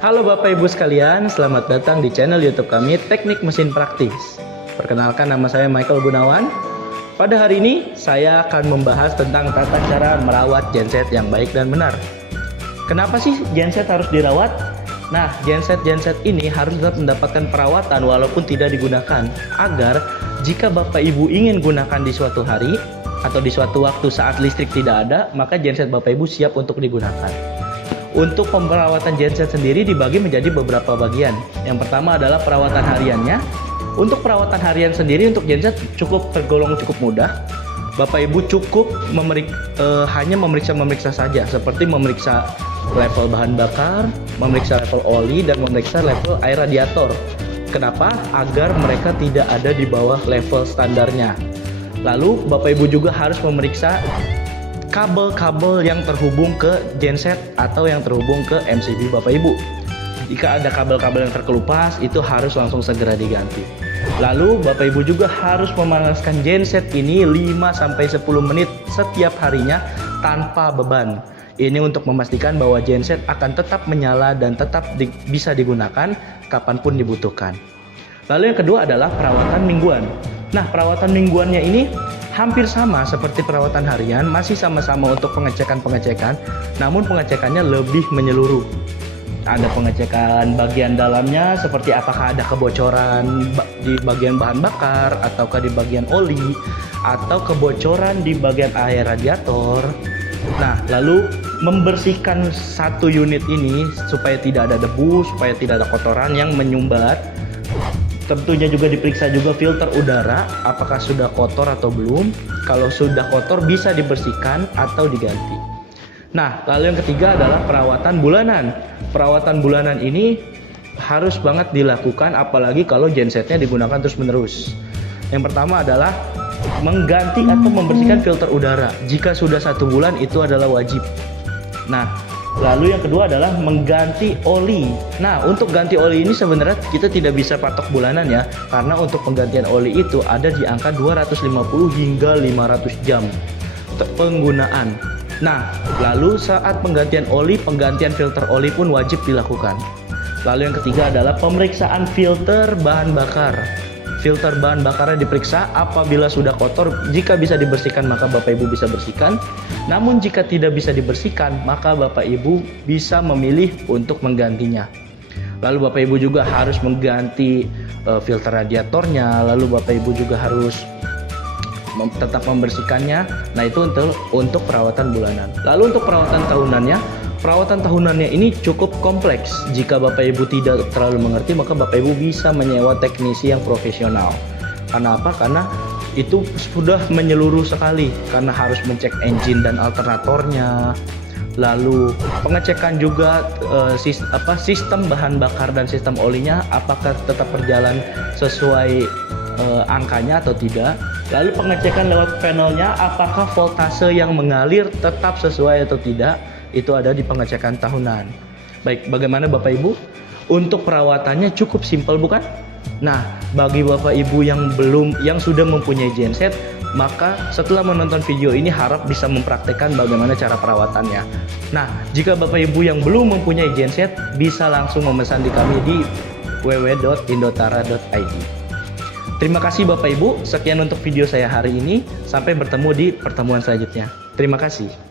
Halo Bapak Ibu sekalian, selamat datang di channel YouTube kami Teknik Mesin Praktis. Perkenalkan, nama saya Michael Gunawan. Pada hari ini saya akan membahas tentang tata cara merawat genset yang baik dan benar. Kenapa sih genset harus dirawat? Nah, genset ini harus tetap mendapatkan perawatan walaupun tidak digunakan, agar jika Bapak Ibu ingin gunakan di suatu hari atau di suatu waktu saat listrik tidak ada, maka genset Bapak Ibu siap untuk digunakan. Untuk perawatan genset sendiri dibagi menjadi beberapa bagian. Yang pertama adalah perawatan hariannya. Untuk perawatan harian sendiri untuk genset tergolong cukup mudah. Bapak Ibu cukup hanya memeriksa saja, seperti memeriksa level bahan bakar, memeriksa level oli, dan memeriksa level air radiator. Kenapa? Agar mereka tidak ada di bawah level standarnya. Lalu Bapak Ibu juga harus memeriksa kabel-kabel yang terhubung ke genset atau yang terhubung ke MCB Bapak Ibu. Jika ada kabel-kabel yang terkelupas, itu harus langsung segera diganti. Lalu Bapak Ibu juga harus memanaskan genset ini 5-10 menit setiap harinya tanpa beban. Ini untuk memastikan bahwa genset akan tetap menyala dan tetap bisa digunakan kapanpun dibutuhkan. Lalu yang kedua adalah perawatan mingguan. Nah, perawatan mingguannya ini hampir sama seperti perawatan harian, masih sama-sama untuk pengecekan, namun pengecekannya lebih menyeluruh. Ada pengecekan bagian dalamnya seperti apakah ada kebocoran di bagian bahan bakar, ataukah di bagian oli, atau kebocoran di bagian air radiator. Nah, lalu membersihkan satu unit ini supaya tidak ada debu, supaya tidak ada kotoran yang menyumbat. Tentunya juga diperiksa juga filter udara, apakah sudah kotor atau belum. Kalau sudah kotor bisa dibersihkan atau diganti. Nah, lalu yang ketiga adalah perawatan bulanan. Perawatan bulanan ini harus banget dilakukan, apalagi kalau gensetnya digunakan terus-menerus. Yang pertama adalah mengganti atau membersihkan filter udara. Jika sudah 1 bulan itu adalah wajib. Nah, lalu yang kedua adalah mengganti oli. Nah, untuk ganti oli ini sebenarnya kita tidak bisa patok bulanan ya, karena untuk penggantian oli itu ada di angka 250 hingga 500 jam penggunaan. Nah, lalu saat penggantian oli, penggantian filter oli pun wajib dilakukan. Lalu yang ketiga adalah pemeriksaan filter bahan bakar. Filter bahan bakarnya diperiksa, apabila sudah kotor, jika bisa dibersihkan maka Bapak Ibu bisa bersihkan. Namun jika tidak bisa dibersihkan, maka Bapak Ibu bisa memilih untuk menggantinya. Lalu Bapak Ibu juga harus mengganti filter radiatornya, lalu Bapak Ibu juga harus tetap membersihkannya. Nah, itu untuk perawatan bulanan. Lalu untuk perawatan tahunannya, perawatan tahunannya ini cukup kompleks. Jika Bapak Ibu tidak terlalu mengerti, maka Bapak Ibu bisa menyewa teknisi yang profesional. Karena apa? Karena itu sudah menyeluruh sekali, karena harus mencek engine dan alternatornya. Lalu pengecekan juga sistem bahan bakar dan sistem olinya, apakah tetap berjalan sesuai angkanya atau tidak. Lalu pengecekan lewat panelnya, apakah voltase yang mengalir tetap sesuai atau tidak. Itu ada di pengecekan tahunan. Baik, bagaimana Bapak Ibu? Untuk perawatannya cukup simpel, bukan? Nah, bagi Bapak Ibu yang sudah mempunyai genset, maka setelah menonton video ini harap bisa mempraktekkan bagaimana cara perawatannya. Nah, jika Bapak Ibu yang belum mempunyai genset, bisa langsung memesan di kami di www.indotara.id. Terima kasih Bapak Ibu, sekian untuk video saya hari ini. Sampai bertemu di pertemuan selanjutnya. Terima kasih.